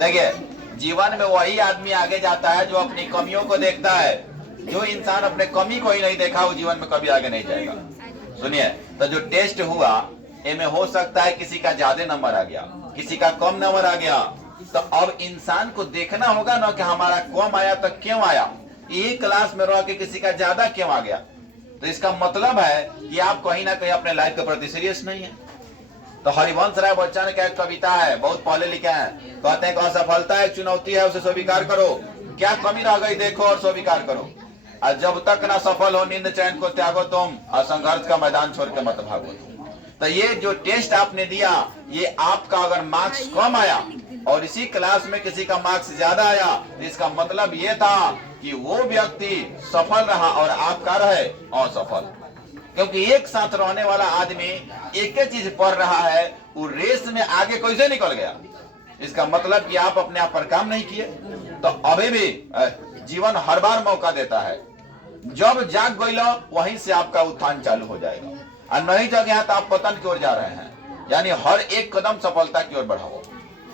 देखिए, जीवन में वही आदमी आगे जाता है जो अपनी कमियों को देखता है। जो इंसान अपने कमी को ही नहीं देखा वो जीवन में कभी आगे नहीं जाएगा। सुनिए, तो जो टेस्ट हुआ इनमें हो सकता है किसी का ज्यादा नंबर आ गया, किसी का कम नंबर आ गया। तो अब इंसान को देखना होगा ना कि हमारा कम आया तो क्यों आया, एक क्लास में रह के किसी का ज्यादा क्यों आ गया। तो इसका मतलब है कि आप कहीं ना कहीं अपने लाइफ के प्रति सीरियस नहीं है। तो हरिवंश राय बच्चन का एक कविता है, बहुत पहले लिखा है, कहते हैं कि असफलता एक चुनौती है, उसे स्वीकार करो, क्या कमी रह गई देखो और स्वीकार करो, और जब तक ना सफल हो नींद चैन को त्यागो तुम, और संघर्ष का मैदान छोड़ के मत भागो तुम। तो ये जो टेस्ट आपने दिया, ये आपका अगर मार्क्स कम आया और इसी क्लास में किसी का मार्क्स ज्यादा आया, तो इसका मतलब ये था कि वो व्यक्ति सफल रहा और आपका रहे असफल। क्योंकि एक साथ रहने वाला आदमी एक ही चीज पढ़ रहा है, वो रेस में आगे कैसे निकल गया, इसका मतलब कि आप अपने आप पर काम नहीं किए। तो अभी भी जीवन हर बार मौका देता है, जब जाग गइलो वहीं से आपका उत्थान चालू हो जाएगा, और नहीं जगह है तो आप पतन की ओर जा रहे हैं। यानी हर एक कदम सफलता की ओर बढ़ाओ,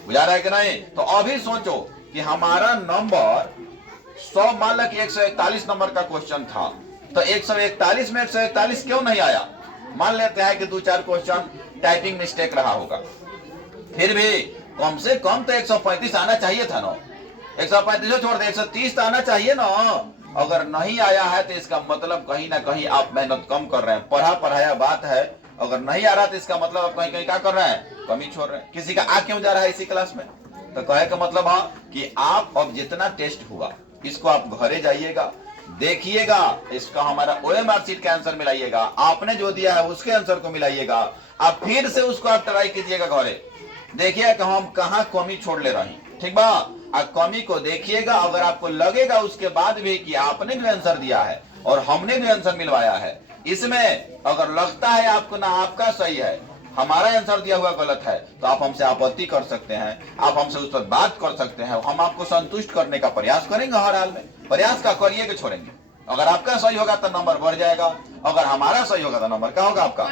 बुझा रहा है कि नहीं। तो अभी सोचो कि हमारा नंबर 100, मान लो कि 141 नंबर का क्वेश्चन था, तो 141 में 141 क्यों नहीं आया। मान लेते हैं कि 2-4 क्वेश्चन टाइपिंग मिस्टेक रहा होगा, फिर भी कम से कम तो 135 आना चाहिए था ना। 135 छोड़ दे, 130 तो आना चाहिए ना। अगर नहीं आया है तो इसका मतलब कहीं ना कहीं आप मेहनत कम कर रहे हैं, पढ़ा पढ़ाया बात है। अगर नहीं आ रहा तो इसका मतलब आप कहीं कहीं क्या कर रहे हैं, कमी छोड़ रहे हैं। किसी का आ क्यों जा रहा है इसी क्लास में, तो कहे का मतलब है कि आप अब जितना टेस्ट हुआ इसको आप घरे जाइएगा, देखिएगा, इसका हमारा ओएमआर शीट का आंसर मिलाइएगा, आपने जो दिया है उसके आंसर को मिलाइएगा, आप फिर से उसको आप ट्राई कीजिएगा घरे, देखिए कि हम कहाँ कमी छोड़ ले रही, ठीक बा। आप कमी को देखिएगा, अगर आपको लगेगा उसके बाद भी कि आपने भी आंसर दिया है और हमने भी आंसर मिलवाया है, इसमें अगर लगता है आपको ना आपका सही है, हमारा आंसर दिया हुआ गलत है, तो आप हमसे आपत्ति कर सकते हैं, आप हमसे उस पर बात कर सकते हैं। हम आपको संतुष्ट करने का प्रयास करेंगे, हर हाल में प्रयास का करिए कि छोड़ेंगे। अगर आपका सही होगा तो नंबर बढ़ जाएगा, अगर हमारा सही होगा तो नंबर क्या होगा आपका,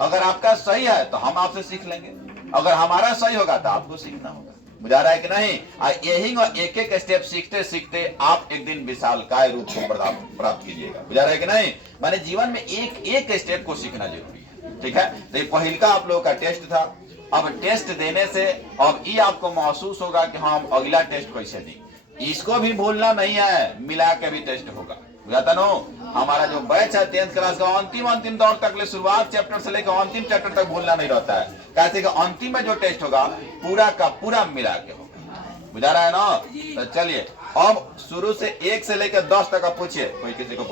अगर आपका सही है तो हम आपसे सीख लेंगे, अगर हमारा सही होगा तो आपको सीखना होगा। बुझा रहा है कि नहीं। यही एक एक स्टेप सीखते सीखते आप एक दिन विशालकाय रूप को प्राप्त कीजिएगा। बुझा रहा है कि नहीं। माने जीवन में एक एक स्टेप को सीखना जरूरी है, ठीक है। तो ये पहला आप लोगों का टेस्ट था। अब टेस्ट देने से अब ये आपको महसूस होगा कि हम अगला टेस्ट कैसे दें, इसको भी भूलना नहीं है, मिला के भी टेस्ट होगा। बुझाता नो। हमारा जो बैच है 10th क्लास का, अंतिम दौर तक ले, शुरुआत चैप्टर से लेकर अंतिम चैप्टर तक भूलना नहीं रहता है। कैसे कि अंतिम में जो टेस्ट होगा पूरा का पूरा मिला के होगा। बुझा रहा है ना। तो चलिए अब शुरू से 1 से लेकर 10 तक आप पूछिए, कोई किसी को